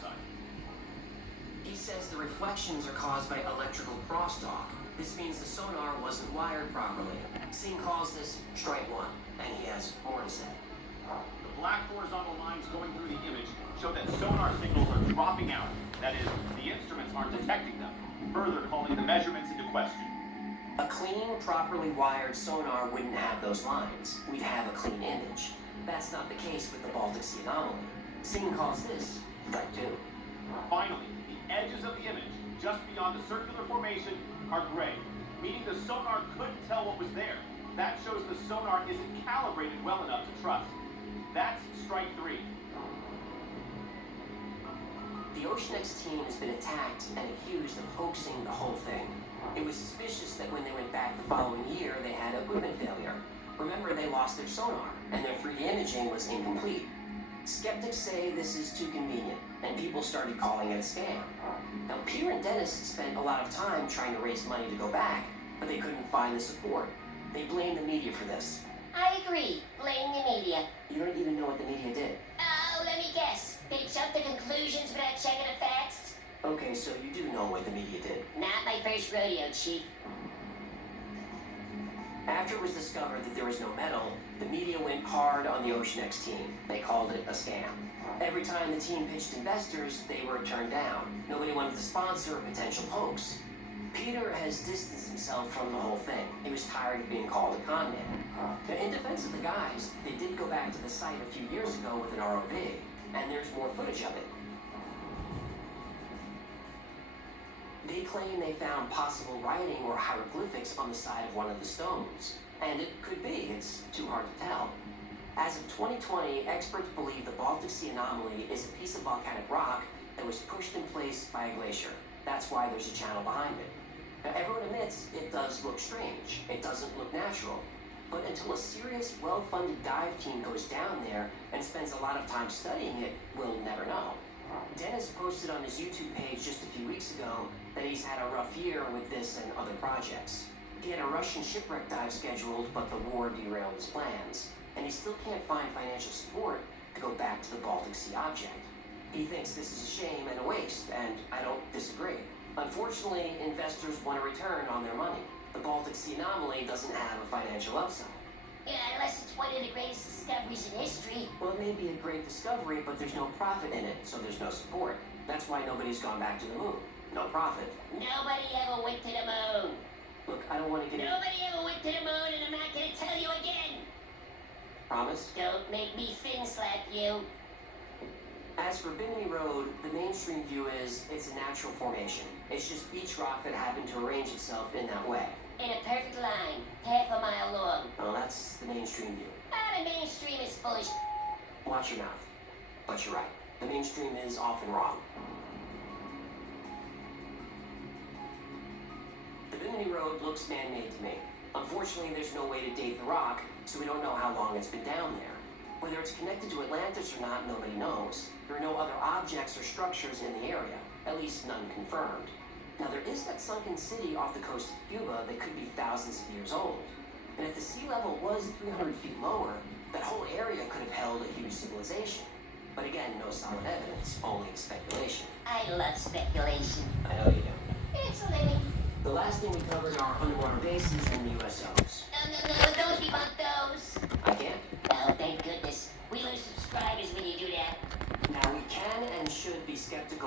side? He says the reflections are caused by electrical crosstalk. This means the sonar wasn't wired properly. Singh calls this strike one, and he has more to say. The black horizontal lines going through the image show that sonar signals are dropping out. That is, the instruments aren't detecting them, further calling the measurements into question. A clean, properly wired sonar wouldn't have those lines. We'd have a clean image. That's not the case with the Baltic Sea anomaly. Singh calls this strike two. Finally, the edges of the image, just beyond the circular formation, are gray, meaning the sonar couldn't tell what was there. That shows the sonar isn't calibrated well enough to trust. That's strike three. The OceanX team has been attacked and accused of hoaxing the whole thing. It was suspicious that when they went back the following year, they had equipment failure. Remember, they lost their sonar, and their 3D imaging was incomplete. Skeptics say this is too convenient, and people started calling it a scam. Now, Peter and Dennis spent a lot of time trying to raise money to go back, but they couldn't find the support. They blame the media for this. I agree. Blame the media. You don't even know what the media did. Oh, let me guess. They jumped to conclusions without checking the facts? Okay, so you do know what the media did. Not my first rodeo, Chief. After it was discovered that there was no metal, the media went hard on the OceanX team. They called it a scam. Every time the team pitched investors, they were turned down. Nobody wanted to sponsor a potential hoax. Peter has distanced himself from the whole thing. He was tired of being called a con man. Now, in defense of the guys, they did go back to the site a few years ago with an ROV, and there's more footage of it. They claim they found possible writing or hieroglyphics on the side of one of the stones. And it could be, it's too hard to tell. As of 2020, experts believe the Baltic Sea anomaly is a piece of volcanic rock that was pushed in place by a glacier. That's why there's a channel behind it. Now, everyone admits it does look strange. It doesn't look natural. But until a serious, well-funded dive team goes down there and spends a lot of time studying it, we'll never know. Dennis posted on his YouTube page just a few weeks ago that he's had a rough year with this and other projects. He had a Russian shipwreck dive scheduled, but the war derailed his plans. And he still can't find financial support to go back to the Baltic Sea object. He thinks this is a shame and a waste, and I don't disagree. Unfortunately, investors want a return on their money. The Baltic Sea anomaly doesn't have a financial upside. Yeah, unless it's one of the greatest discoveries in history. Well, it may be a great discovery, but there's no profit in it, so there's no support. That's why nobody's gone back to the moon. No profit. Nobody ever went to the moon. Look, I don't want to get into... Nobody ever went to the moon, and I'm not gonna tell you again. Promise? Don't make me fin slap you. As for Bimini Road, the mainstream view is it's a natural formation. It's just beach rock that happened to arrange itself in that way. In a perfect line, half a mile long. Well, that's the mainstream view. The mainstream is full of Watch your mouth. But you're right. The mainstream is often wrong. The Bimini Road looks man-made to me. Unfortunately, there's no way to date the rock, so we don't know how long it's been down there. Whether it's connected to Atlantis or not, nobody knows. There are no other objects or structures in the area, at least none confirmed. Now, there is that sunken city off the coast of Cuba that could be thousands of years old. And if the sea level was 300 feet lower, that whole area could have held a huge civilization. But again, no solid evidence, only speculation. I love speculation. I know you do. It's a living. The last thing we covered are underwater bases and the USOs. No, don't debunk those. I can't. Oh, thank goodness. We lose subscribers when you do that. Now, we can and should be skeptical